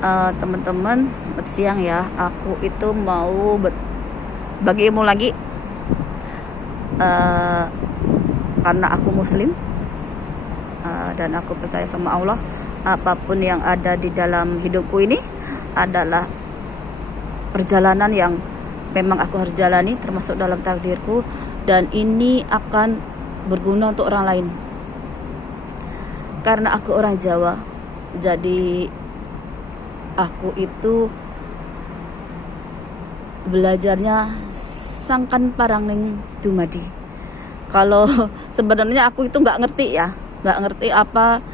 Teman-teman, siang ya. Aku itu mau bagi ilmu lagi, eh, karena aku Muslim, dan aku percaya sama Allah. Apapun yang ada di dalam hidupku ini adalah perjalanan yang memang aku harus jalani, termasuk dalam takdirku, dan ini akan berguna untuk orang lain. Karena aku orang Jawa, jadi aku itu belajarnya sangkan parangning dumadi. Kalau sebenarnya aku itu nggak ngerti ya, nggak ngerti apa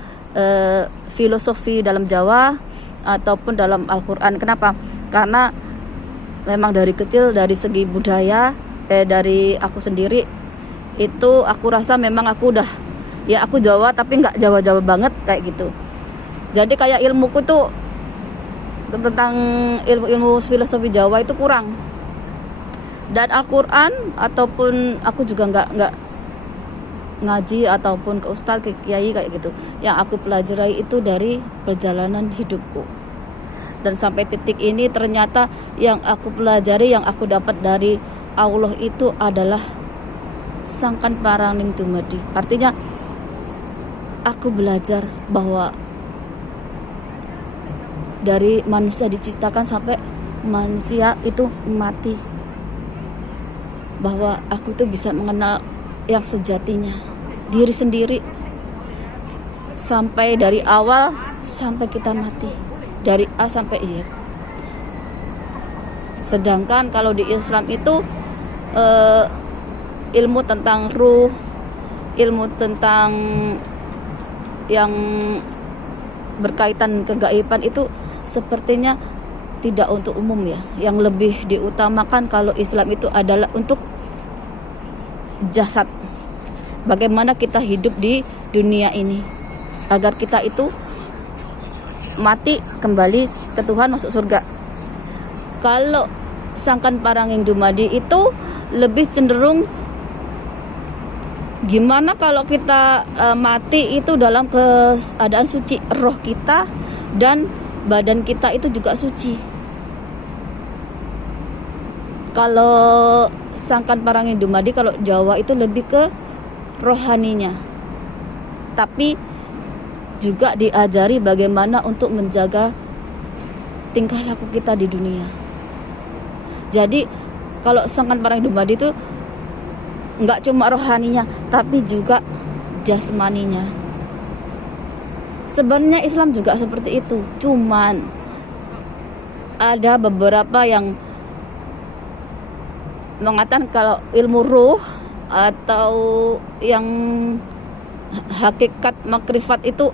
filosofi dalam Jawa ataupun dalam Al-Quran. Kenapa? Karena memang dari kecil, dari segi budaya, dari aku sendiri itu aku rasa memang aku udah, ya aku Jawa tapi nggak Jawa-Jawa banget kayak gitu. Jadi kayak ilmuku tuh tentang ilmu filosofi Jawa itu kurang. Dan Al-Quran ataupun aku juga nggak ngaji ataupun ke ustadz, ke kiai kayak gitu. Yang aku pelajari itu dari perjalanan hidupku. Dan sampai titik ini ternyata yang aku pelajari, yang aku dapat dari Allah itu adalah sangkan parangning dumadi. Artinya aku belajar bahwa dari manusia diciptakan sampai manusia itu mati, bahwa aku tuh bisa mengenal yang sejatinya, diri sendiri, sampai dari awal sampai kita mati, dari A sampai Y. Sedangkan kalau di Islam itu ilmu tentang ruh, ilmu tentang yang berkaitan kegaiban itu sepertinya tidak untuk umum ya. Yang lebih diutamakan kalau Islam itu adalah untuk jasad. Bagaimana kita hidup di dunia ini agar kita itu mati kembali ke Tuhan, masuk surga. Kalau sangkan paranging dumadi itu lebih cenderung gimana kalau kita mati itu dalam keadaan suci, roh kita dan badan kita itu juga suci. Kalau sangkan paranging dumadi kalau Jawa itu lebih ke rohaninya, tapi juga diajari bagaimana untuk menjaga tingkah laku kita di dunia. Jadi kalau sangkan paranging dumadi itu nggak cuma rohaninya, tapi juga jasmaninya. Sebenarnya Islam juga seperti itu, cuman ada beberapa yang mengatakan kalau ilmu ruh atau yang hakikat makrifat itu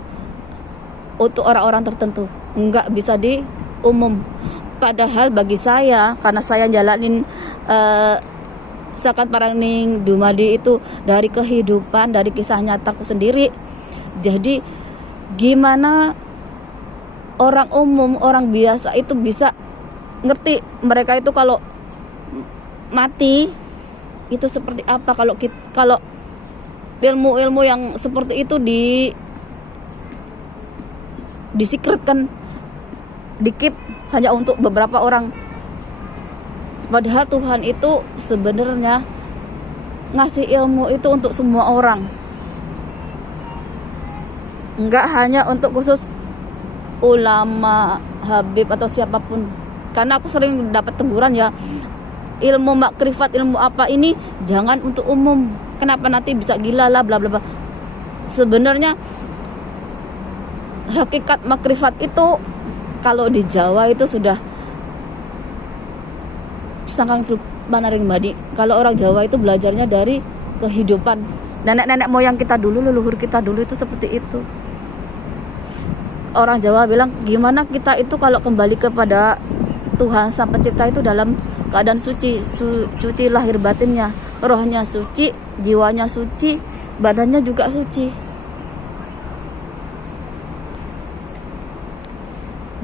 untuk orang-orang tertentu, nggak bisa di umum. Padahal bagi saya, karena saya jalanin sangkan parangning dumadi itu dari kehidupan, dari kisah nyataku sendiri. Jadi gimana orang umum, orang biasa itu bisa ngerti mereka itu kalau mati itu seperti apa, kalau ilmu-ilmu yang seperti itu disikretkan, dikip hanya untuk beberapa orang. Padahal Tuhan itu sebenarnya ngasih ilmu itu untuk semua orang, enggak hanya untuk khusus ulama, habib atau siapapun. Karena aku sering dapat teguran ya, ilmu makrifat, ilmu apa ini jangan untuk umum, kenapa nanti bisa gila lah bla bla bla. Sebenarnya hakikat makrifat itu kalau di Jawa itu sudah sangkan parangning dumadi. Kalau orang Jawa itu belajarnya dari kehidupan nenek-nenek moyang kita dulu, leluhur kita dulu itu seperti itu. Orang Jawa bilang gimana kita itu kalau kembali kepada Tuhan Sang Pencipta itu dalam keadaan suci, suci lahir batinnya, rohnya suci, jiwanya suci, badannya juga suci.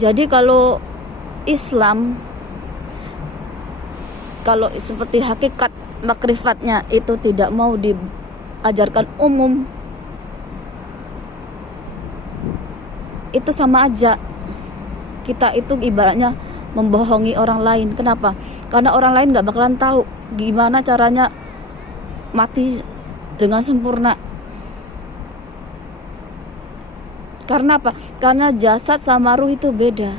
Jadi kalau Islam, kalau seperti hakikat makrifatnya itu tidak mau diajarkan umum, itu sama aja kita itu ibaratnya membohongi orang lain. Kenapa? Karena orang lain gak bakalan tahu gimana caranya mati dengan sempurna. Karena apa? Karena jasad sama ruh itu beda.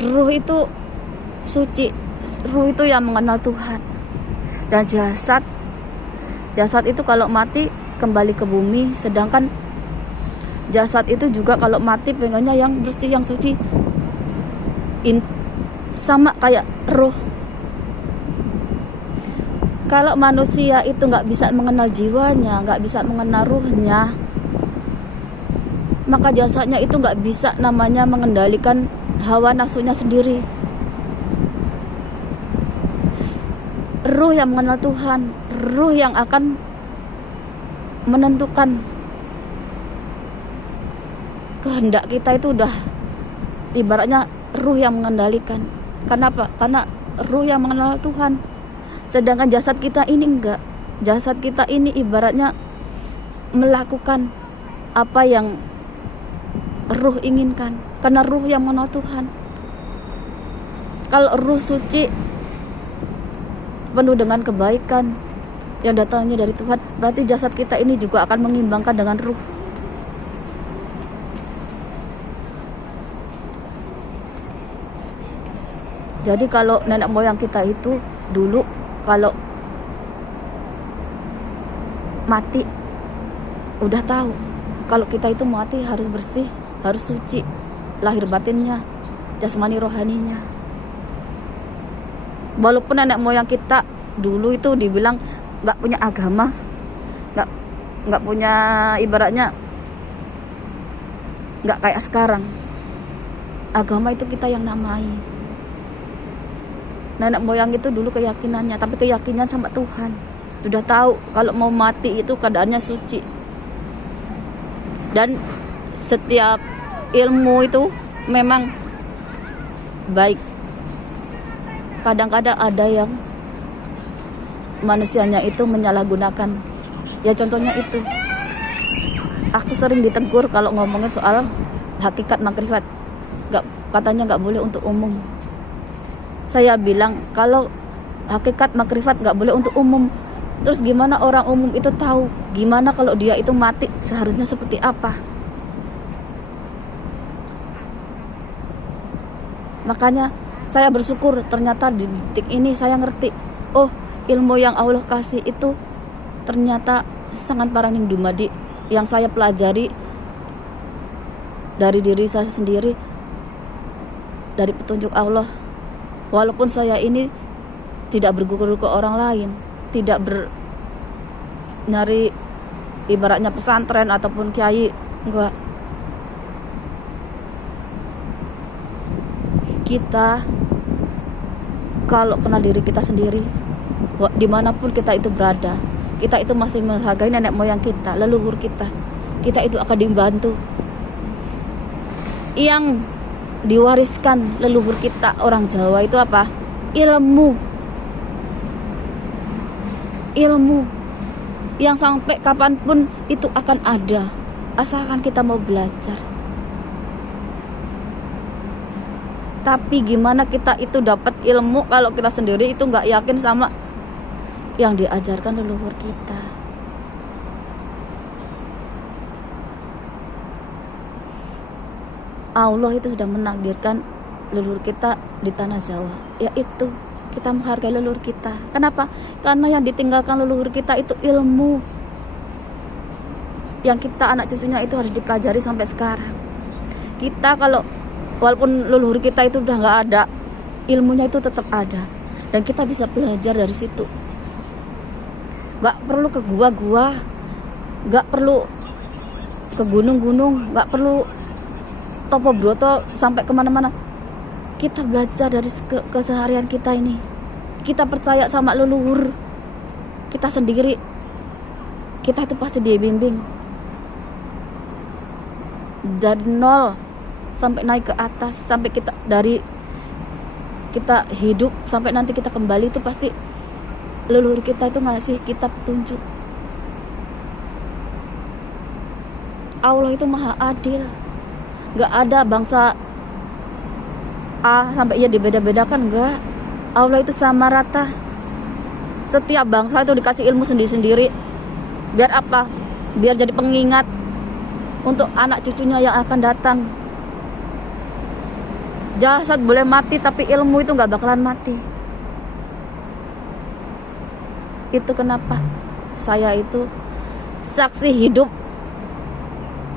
Ruh itu suci, ruh itu yang mengenal Tuhan. Dan jasad itu kalau mati kembali ke bumi, sedangkan jasad itu juga kalau mati pengennya yang bersih, yang suci. Sama kayak ruh. Kalau manusia itu nggak bisa mengenal jiwanya, nggak bisa mengenal ruhnya, maka jasadnya itu nggak bisa namanya mengendalikan hawa nafsunya sendiri. Ruh yang mengenal Tuhan, ruh yang akan menentukan kehendak kita itu udah ibaratnya ruh yang mengendalikan. Kenapa? Karena ruh yang mengenal Tuhan. Sedangkan jasad kita ini enggak. Jasad kita ini ibaratnya melakukan apa yang ruh inginkan, karena ruh yang mengenal Tuhan. Kalau ruh suci penuh dengan kebaikan yang datangnya dari Tuhan, berarti jasad kita ini juga akan mengimbangkan dengan ruh. Jadi kalau nenek moyang kita itu dulu kalau mati udah tahu kalau kita itu mati harus bersih, harus suci, lahir batinnya, jasmani rohaninya. Walaupun nenek moyang kita dulu itu dibilang nggak punya agama, nggak punya ibaratnya nggak kayak sekarang. Agama itu kita yang namai. Nenek moyang itu dulu keyakinannya, tapi keyakinan sama Tuhan. Sudah tahu kalau mau mati itu keadaannya suci. Dan setiap ilmu itu memang baik. Kadang-kadang ada yang manusianya itu menyalahgunakan. Ya contohnya itu. Aku sering ditegur kalau ngomongin soal hakikat makrifat. Katanya nggak boleh untuk umum. Saya bilang kalau hakikat makrifat nggak boleh untuk umum, terus gimana orang umum itu tahu gimana kalau dia itu mati seharusnya seperti apa? Makanya saya bersyukur ternyata di detik ini saya ngerti, oh ilmu yang Allah kasih itu ternyata sangat paraning dumadi yang saya pelajari dari diri saya sendiri, dari petunjuk Allah. Walaupun saya ini tidak berguru ke orang lain, tidak nyari ibaratnya pesantren ataupun kiai, enggak. Kita kalau kenal diri kita sendiri, dimanapun kita itu berada, kita itu masih menghargai nenek moyang kita, leluhur kita. Kita itu akan dibantu. Yang diwariskan leluhur kita orang Jawa itu apa? Ilmu yang sampai kapanpun itu akan ada, asalkan kita mau belajar. Tapi gimana kita itu dapat ilmu kalau kita sendiri itu nggak yakin sama yang diajarkan leluhur kita? Allah itu sudah menakdirkan leluhur kita di tanah Jawa, yaitu kita menghargai leluhur kita. Kenapa? Karena yang ditinggalkan leluhur kita itu ilmu yang kita anak cucunya itu harus dipelajari sampai sekarang. Kita kalau walaupun leluhur kita itu udah nggak ada, ilmunya itu tetap ada dan kita bisa belajar dari situ. Nggak perlu ke gua-gua, nggak perlu ke gunung-gunung, nggak perlu Topo Broto sampai kemana-mana. Kita belajar dari keseharian kita ini. Kita percaya sama leluhur kita sendiri. Kita itu pasti dibimbing dari nol sampai naik ke atas, sampai kita dari kita hidup sampai nanti kita kembali itu pasti leluhur kita itu ngasih kita petunjuk. Allah itu maha adil. Gak ada bangsa A sampai Y dibeda-bedakan, enggak. Allah itu sama rata. Setiap bangsa itu dikasih ilmu sendiri-sendiri. Biar apa? Biar jadi pengingat untuk anak cucunya yang akan datang. Jasad boleh mati, tapi ilmu itu nggak bakalan mati. Itu kenapa saya itu saksi hidup.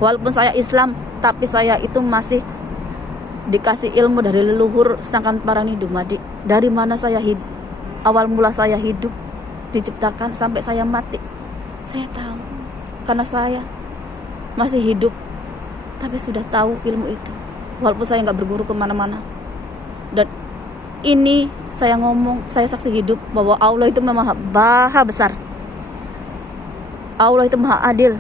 Walaupun saya Islam, tapi saya itu masih dikasih ilmu dari leluhur Sangkan Parang Dumadi. Dari mana saya hidup, awal mula saya hidup diciptakan sampai saya mati, saya tahu. Karena saya masih hidup, tapi sudah tahu ilmu itu. Walaupun saya nggak berguru kemana-mana. Dan ini saya ngomong, saya saksi hidup bahwa Allah itu memang maha besar. Allah itu maha adil.